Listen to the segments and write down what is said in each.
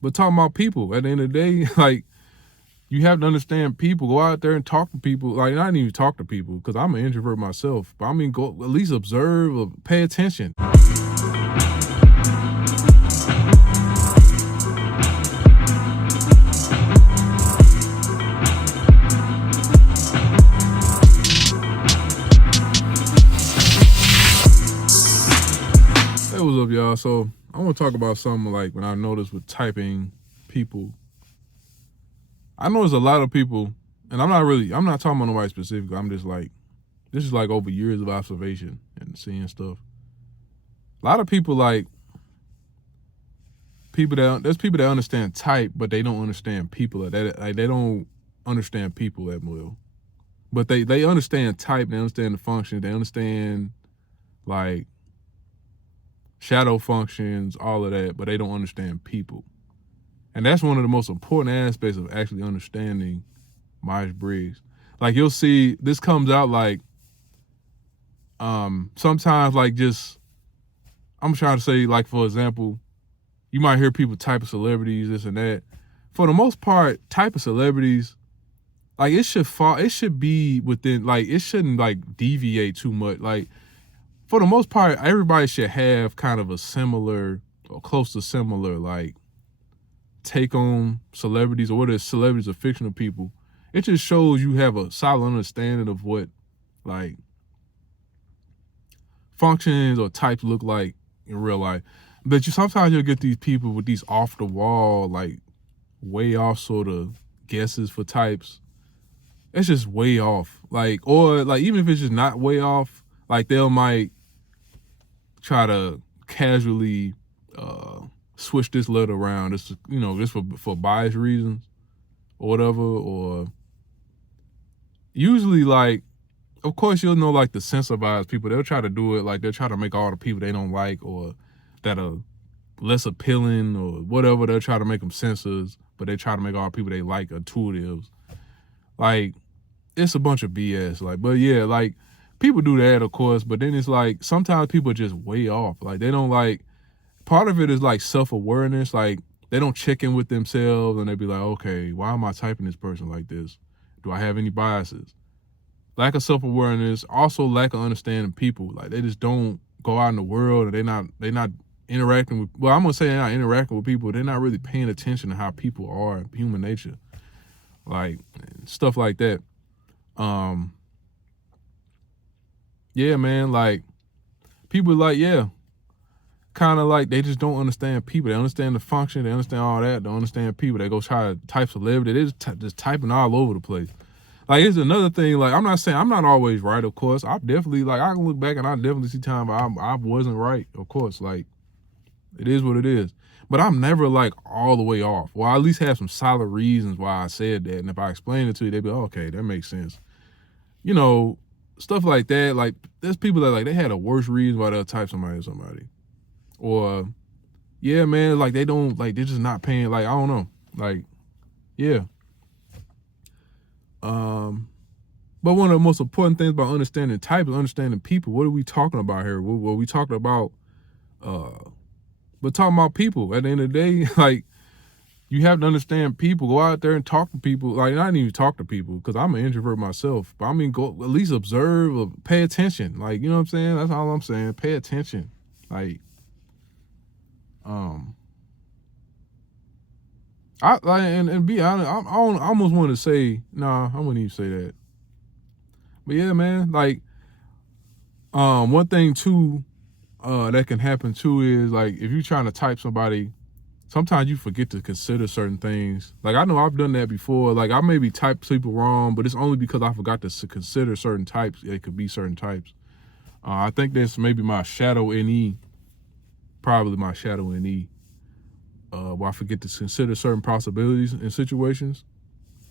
But talking about people, at the end of the day, like, you have to understand people. Go out there and talk to people. Like, not even talk to people, because I'm an introvert myself. But I mean, go at least observe or pay attention. Hey, what's up, y'all? So I want to talk about something like when I noticed with typing people. I notice a lot of people, and I'm not talking about nobody specific. I'm just like, this is like over years of observation and seeing stuff. A lot of people like there's people that understand type, but they don't understand people. Like, they don't understand people that well. But they understand type, they understand the function, they understand like shadow functions, all of that, but they don't understand people. And that's one of the most important aspects of actually understanding Myers-Briggs. Like, you'll see this comes out like sometimes, like, just, I'm trying to say, like, for example, you might hear people type of celebrities, this and that. For the most part, type of celebrities, like, it should be within, like, it shouldn't like deviate too much. Like, for the most part, everybody should have kind of a similar or close to similar, like, take on celebrities, or whether it's celebrities or fictional people. It just shows you have a solid understanding of what, like, functions or types look like in real life. But sometimes you'll get these people with these off the wall, like, way off sort of guesses for types. It's just way off. Like, or like, even if it's just not way off, like, they'll might try to casually switch this letter around, just, just for bias reasons or whatever. Or usually, like, of course, you'll know, like, the sensitized people, they'll try to do it, like, they'll try to make all the people they don't like or that are less appealing or whatever, they'll try to make them censors, but they try to make all the people they like intuitives. Like, it's a bunch of BS. Like, but yeah, like, people do that, of course, but then it's like, sometimes people are just way off. Like, they don't, like, part of it is like self-awareness. Like, they don't check in with themselves and they be like, okay, why am I typing this person like this? Do I have any biases? Lack of self-awareness, also lack of understanding people. Like, they just don't go out in the world, and they're not interacting with, well, I'm gonna say they're not interacting with people. They're not really paying attention to how people are, human nature, like, stuff like that. Yeah, man, like, people, like, yeah, kind of like, they just don't understand people. They understand the function, they understand all that, they don't understand people. They go try to type celebrity, they just typing all over the place. Like, it's another thing, like, I'm not saying I'm not always right, of course. I definitely, like, I can look back and I definitely see times I wasn't right, of course. Like, it is what it is. But I'm never, like, all the way off. Well, I at least have some solid reasons why I said that. And if I explain it to you, they'd be, okay, that makes sense. Stuff like that. Like, there's people that, like, they had a worse reason why they'll type somebody or somebody. Or, yeah, man, like, they don't, like, they're just not paying, like, I don't know. Like, yeah. But one of the most important things about understanding type is understanding people. What are we talking about here? What we talking about? But talking about people, at the end of the day, like, you have to understand people. Go out there and talk to people. Like, not even talk to people, because I'm an introvert myself. But I mean, go at least observe or pay attention. Like, you know what I'm saying? That's all I'm saying. Pay attention. Like, I like, and be honest, I almost want to say, nah, I wouldn't even say that. But yeah, man, like, one thing too, that can happen too is, like, if you're trying to type somebody, sometimes you forget to consider certain things. Like, I know I've done that before. Like, I maybe type people wrong, but it's only because I forgot to consider certain types. It could be certain types. I think that's maybe my shadow NE, probably my shadow NE, where I forget to consider certain possibilities in situations.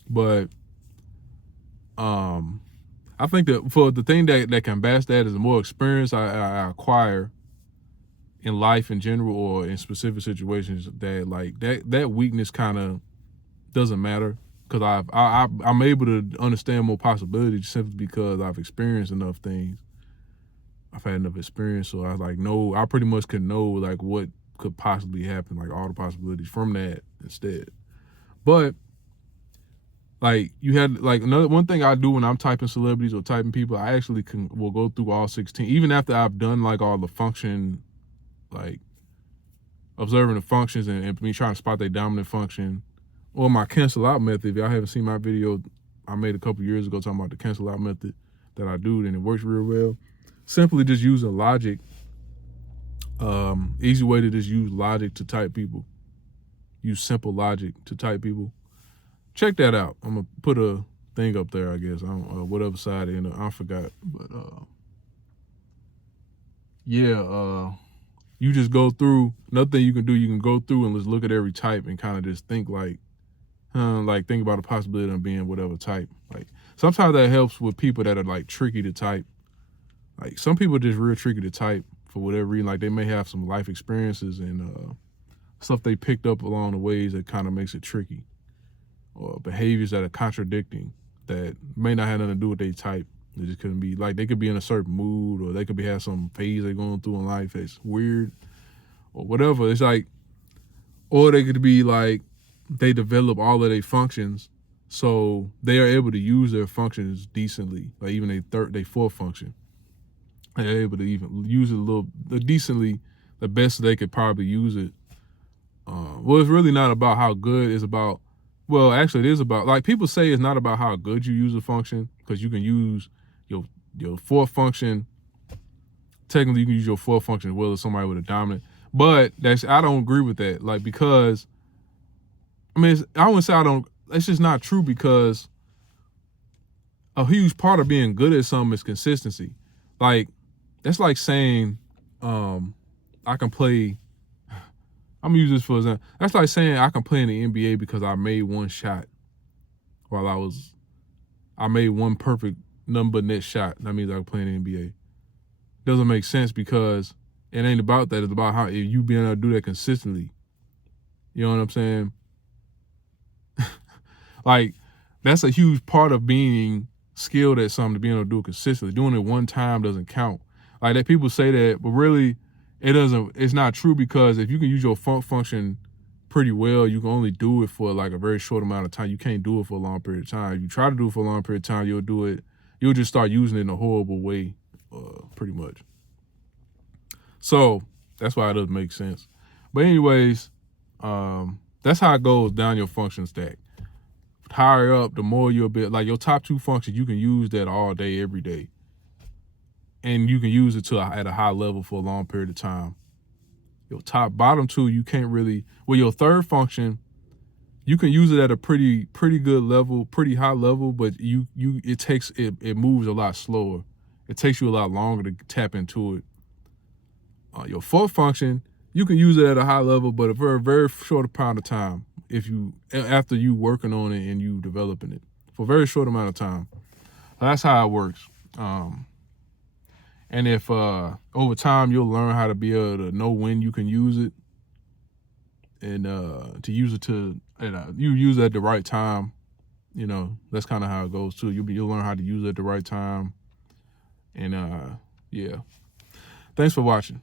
But I think that for the thing that combats that is the more experience I acquire in life in general, or in specific situations, that, like, that weakness kind of doesn't matter, because I'm able to understand more possibilities simply because I've experienced enough things. I've had enough experience, so I was like, I pretty much can know, like, what could possibly happen, like all the possibilities from that instead. But like you had like one thing I do when I'm typing celebrities or typing people, I actually will go through all 16, even after I've done like all the function, like observing the functions and me trying to spot their dominant function, or my cancel out method. If y'all haven't seen my video I made a couple years ago talking about the cancel out method that I do, and it works real well. Simply just using logic. Easy way to just use logic to type people. Use simple logic to type people. Check that out. I'm gonna put a thing up there, I guess. I don't whatever side I forgot, but yeah. You just go through. Another thing you can do, you can go through and just look at every type and kind of just think like think about the possibility of being whatever type. Like sometimes that helps with people that are like tricky to type. Like some people are just real tricky to type for whatever reason. Like they may have some life experiences and stuff they picked up along the ways that kind of makes it tricky, or behaviors that are contradicting that may not have nothing to do with their type. They just couldn't be like, they could be in a certain mood, or they could have some phase they're going through in life that's weird or whatever. It's like, or they could be like, they develop all of their functions, so they are able to use their functions decently. Like even they fourth function, they're able to even use it a little decently, the best they could probably use it. Well, it's really not about how good. It's about, well, actually, it is about, like people say, it's not about how good you use a function, because you can use your fourth function. Technically, you can use your fourth function as well as somebody with a dominant. But I don't agree with that. Like, because I mean, I wouldn't say I don't. It's just not true, because a huge part of being good at something is consistency. Like, that's like saying, I can play. I'm gonna use this for example. That's like saying I can play in the NBA because I made one shot while I made one perfect number net shot. That means I can play in the NBA. Doesn't make sense, because it ain't about that. It's about how, if you being able to do that consistently. You know what I'm saying? Like, that's a huge part of being skilled at something, to being able to do it consistently. Doing it one time doesn't count. Like, that people say that, but really, it's not true, because if you can use your function pretty well, you can only do it for like a very short amount of time. You can't do it for a long period of time. If you try to do it for a long period of time, you'll just start using it in a horrible way, pretty much. So that's why it doesn't make sense. But anyways, that's how it goes down your function stack. Higher up, the more you're a bit, like your top two functions, you can use that all day, every day. And you can use it at a high level for a long period of time. Your bottom two, you can't really. Well, your third function, you can use it at a pretty good level, pretty high level, but it moves a lot slower. It takes you a lot longer to tap into it. Your fourth function, you can use it at a high level, but a very, very short amount of time. After you working on it and you developing it for a very short amount of time. That's how it works. And if over time you'll learn how to be able to know when you can use it, and to use it you use it at the right time. You know, that's kind of how it goes too. You'll learn how to use it at the right time. And yeah. Thanks for watching.